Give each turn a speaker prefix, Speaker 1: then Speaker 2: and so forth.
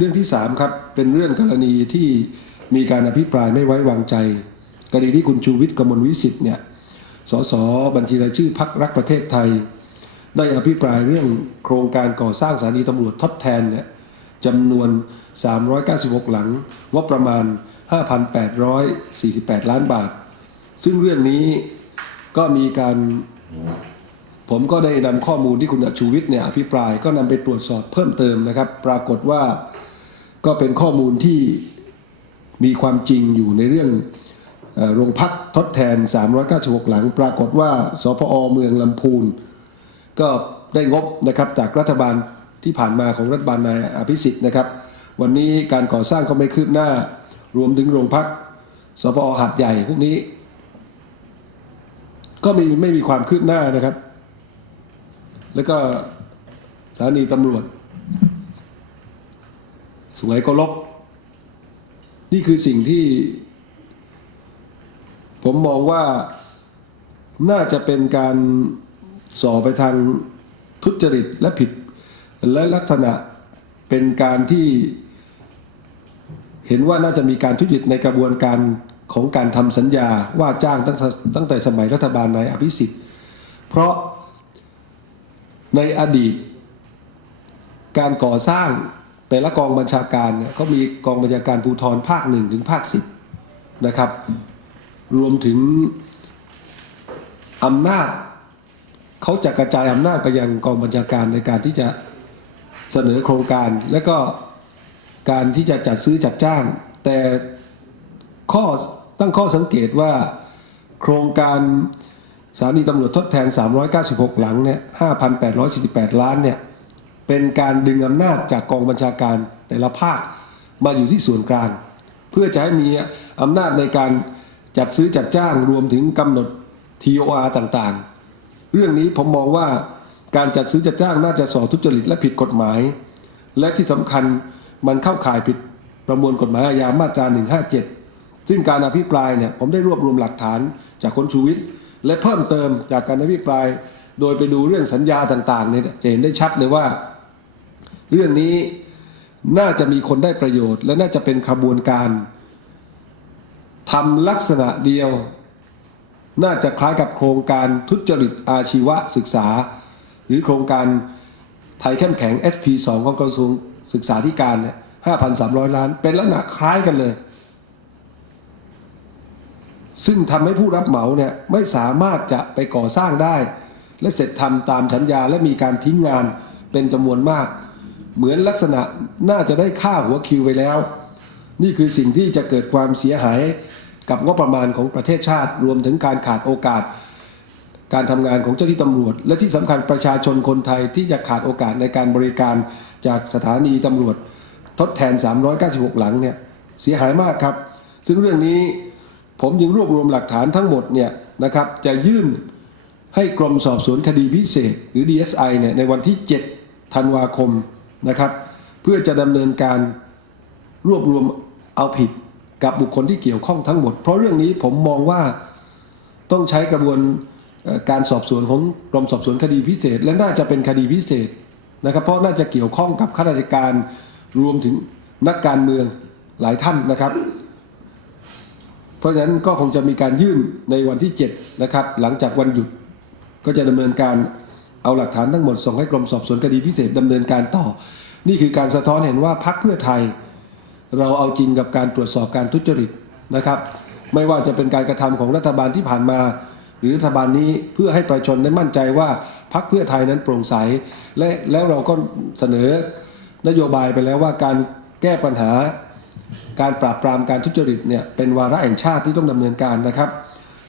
Speaker 1: เรื่องที่สามครับเป็นเรื่องกรณีที่มีการอภิปรายไม่ไว้วางใจ กรณีที่คุณชูวิทย์กมลวิสิทธิ์เนี่ยสสบัญชีรายชื่อพักรักประเทศไทย ได้อภิปรายเรื่องโครงการก่อสร้างสถานีตำรวจทดแทนเนี่ยจำนวน 396 หลังงบประมาณ 5,848 ล้านบาท ซึ่งเรื่องนี้ก็มีการผมก็ได้นำข้อมูลที่คุณชูวิทย์เนี่ยอภิปรายก็นำไปตรวจสอบเพิ่มเติมนะครับ ปรากฏว่า ก็เป็นข้อมูลที่มีความจริงอยู่ในเรื่องโรงพักทดแทน 396 หลัง ปรากฏว่าสพอเมืองลำพูน ก็ได้งบนะครับจากรัฐบาลที่ผ่านมาของรัฐบาลนายอภิสิทธิ์นะครับ วันนี้การก่อสร้างก็ไม่คืบหน้ารวมถึงโรงพักสพอหัดใหญ่พวกนี้ ก็ไม่ไม่มีความคืบหน้านะครับ แล้วก็สถานีตำรวจ สวยก็ลบ นี่คือสิ่งที่ ผมมองว่าน่าจะเป็นการส่อไปทางทุจริตและผิด และลักษณะเป็นการที่เห็นว่าน่าจะมีการทุจริตในกระบวนการของการทำสัญญาว่าจ้างตั้งตั้งแต่สมัยรัฐบาลนายอภิสิทธิ์ เพราะในอดีต การก่อสร้าง แต่ละกองบัญชาการเนี่ยเขามีกองบัญชาการภูธรภาคหนึ่งถึงภาคสิบนะครับ รวมถึงอำนาจเขาจะกระจายอำนาจไปยังกองบัญชาการในการที่จะเสนอโครงการ และก็การที่จะจัดซื้อจัดจ้าง แต่ข้อตั้งข้อสังเกตว่าโครงการสถานีตำรวจทดแทน 396 หลังเนี่ย 5,848 ล้านเนี่ย เป็นการดึงอำนาจจากกองบัญชาการแต่ละภาคมาอยู่ที่ส่วนกลาง เพื่อจะให้มีอำนาจในการจัดซื้อจัดจ้างรวมถึงกำหนด TOR ต่างๆ เรื่องนี้ผมมองว่าการจัดซื้อจัดจ้างน่าจะส่อทุจริตและผิดกฎหมาย และที่สำคัญมันเข้าข่ายผิดประมวลกฎหมายอาญามาตรา 157 ซึ่งการอภิปรายเนี่ยผมได้รวบรวมหลักฐานจากคนชูวิทย์และเพิ่มเติมจากการอภิปราย โดยไปดูเรื่องสัญญาต่างๆเนี่ยจะเห็นได้ชัดเลยว่า เรื่องนี้น่าจะมีคนได้ประโยชน์ และน่าจะเป็นขบวนการทำลักษณะเดียว น่าจะคล้ายกับโครงการทุจริตอาชีวศึกษา หรือโครงการไทยเข้มแข็ง SP2 ของกระทรวงศึกษาธิการเนี่ย5,300 ล้าน เป็นลักษณะคล้ายกันเลย ซึ่งทำให้ผู้รับเหมาเนี่ยไม่สามารถจะไปก่อสร้างได้ และเสร็จทำตามสัญญาและมีการทิ้งงานเป็นจำนวนมาก เหมือนลักษณะน่าจะได้ค่าหัวคิวไปแล้ว นี่คือสิ่งที่จะเกิดความเสียหายกับงบประมาณของประเทศชาติ รวมถึงการขาดโอกาส การทำงานของเจ้าหน้าที่ตำรวจ และที่สำคัญประชาชนคนไทยที่จะขาดโอกาสในการบริการจากสถานีตำรวจ ทดแทน 396 หลังเนี่ยเสียหายมากครับ ซึ่งเรื่องนี้ผมยังรวบรวมหลักฐานทั้งหมดเนี่ยนะครับจะยื่นให้กรมสอบสวนคดีพิเศษ หรือ DSI เนี่ยในวันที่ 7 ธันวาคม นะครับ เพื่อจะดำเนินการรวบรวมเอาผิดกับบุคคลที่เกี่ยวข้องทั้งหมด เพราะเรื่องนี้ผมมองว่าต้องใช้กระบวนการสอบสวนของกรมสอบสวนคดีพิเศษ และน่าจะเป็นคดีพิเศษนะครับ เพราะน่าจะเกี่ยวข้องกับข้าราชการรวมถึงนักการเมืองหลายท่านนะครับ เพราะฉะนั้นก็คงจะมีการยื่นในวันที่7นะครับหลังจากวันหยุดก็จะดำเนินการ เอาหลักฐานทั้งหมดส่งให้กรมสอบสวนคดีพิเศษดำเนินการต่อ นี่คือการสะท้อนเห็นว่าพักเพื่อไทย เราเอาจริงกับการตรวจสอบการทุจริตนะครับ ไม่ว่าจะเป็นการกระทำของรัฐบาลที่ผ่านมา หรือรัฐบาลนี้เพื่อให้ประชาชนได้มั่นใจว่าพักเพื่อไทยนั้นโปร่งใสและแล้วเราก็เสนอนโยบายไปแล้วว่าการแก้ปัญหา การปราบปรามการทุจริตเนี่ยเป็นวาระแห่งชาติที่ต้องดำเนินการนะครับ